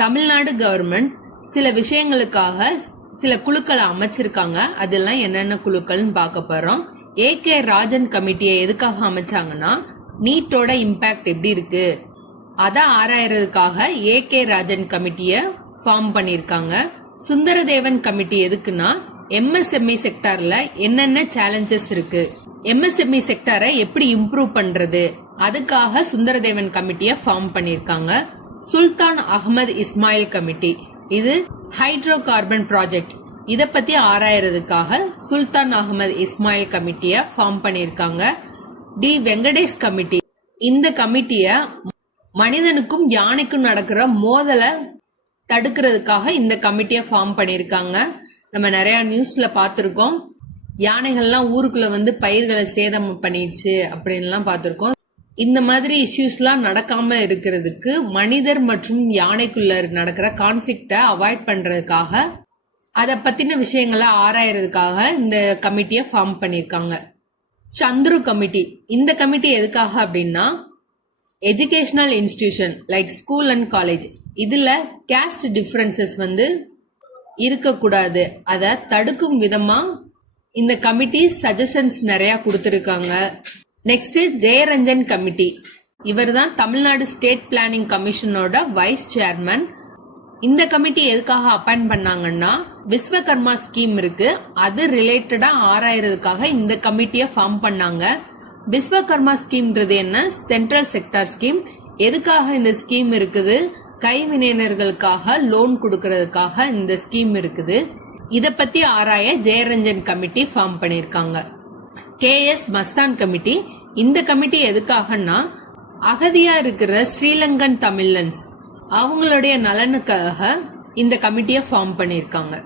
Tamil Nadu government சில விஷயங்களுக்காக சில குழுக்களை அமைச்சிருக்காங்க. அதெல்லாம் என்னென்ன குழுக்கள்னு பார்க்க போறோம். ஏகே ராஜன் கமிட்டியை எதுக்காக அமைச்சாங்கன்னா, நீட்டோட இம்பாக்ட் எப்படி இருக்கு அதை ஆராயறதுக்காக ஏகே ராஜன் கமிட்டியை ஃபார்ம் பண்ணிருக்காங்க. சுந்தரதேவன் கமிட்டி எதுக்குன்னா, எம்எஸ்எம்இ செக்டார்ல என்னென்ன சேலஞ்சஸ் இருக்கு, எம்எஸ்எம்இ செக்டாரை எப்படி இம்ப்ரூவ் பண்றது, அதுக்காக சுந்தரதேவன் கமிட்டியை ஃபார்ம் பண்ணிருக்காங்க. சுல்தான் அகமது இஸ்மாயில் கமிட்டி, இது ஹைட்ரோ கார்பன் ப்ராஜெக்ட், இத பத்தி ஆராயறதுக்காக சுல்தான் அகமது இஸ்மாயில் கமிட்டியை ஃபார்ம் பண்ணிருக்காங்க. டி வெங்கடேஷ் கமிட்டி, இந்த கமிட்டிய மனிதனுக்கும் யானைக்கும் நடக்கிற மோதலை தடுக்கிறதுக்காக இந்த கமிட்டியை ஃபார்ம் பண்ணிருக்காங்க. நம்ம நிறைய நியூஸ்ல பார்த்திருக்கோம், யானைகள்லாம் ஊருக்குள்ள வந்து பயிர்களை சேதம் பண்ணிடுச்சு அப்படின்லாம் பார்த்திருக்கோம். இந்த மாதிரி இஷ்யூஸ்லாம் நடக்காம இருக்கிறதுக்கு, மனிதர் மற்றும் யானைக்குள்ள நடக்கிற கான்ஃபிளிக்டை அவாய்ட் பண்றதுக்காக, அதை பத்தின விஷயங்களை ஆராயறதுக்காக இந்த கமிட்டியை ஃபார்ம் பண்ணிருக்காங்க. சந்துரு கமிட்டி, இந்த கமிட்டி எதுக்காக அப்படின்னா, educational institution like school and college, இதுல கேஸ்ட் டிஃபரன்சஸ் வந்து இருக்கக்கூடாது, அதை தடுக்கும் விதமா இந்த கமிட்டி சஜஷன்ஸ் நிறைய கொடுத்திருக்காங்க. நெக்ஸ்ட் ஜெயரஞ்சன் கமிட்டி, இவர் தான் தமிழ்நாடு ஸ்டேட் பிளானிங் கமிஷனோட வைஸ் சேர்மன். இந்த கமிட்டி எதுக்காக அப்பாயிண்ட் பண்ணாங்கன்னா, விஸ்வகர்மா ஸ்கீம் இருக்கு, அது ரிலேட்டடா ஆராயறதுக்காக இந்த கமிட்டியை ஃபார்ம் பண்ணாங்க. விஸ்வகர்மா ஸ்கீம்ன்றது என்ன, சென்ட்ரல் செக்டார் ஸ்கீம். எதுக்காக இந்த ஸ்கீம் இருக்குது, கைவினைஞர்களுக்காக லோன் கொடுக்கறதுக்காக இந்த ஸ்கீம் இருக்குது. இத பத்தி ஆராய ஜெயரஞ்சன் கமிட்டி ஃபார்ம் பண்ணிருக்காங்க. KS மஸ்தான் கமிட்டி, இந்த கமிட்டி எதுக்காகனா, அகதியா இருக்கிற ஸ்ரீலங்கன் தமிழன்ஸ் அவங்களுடைய நலனுக்காக இந்த கமிட்டியை ஃபார்ம் பண்ணிருக்காங்க.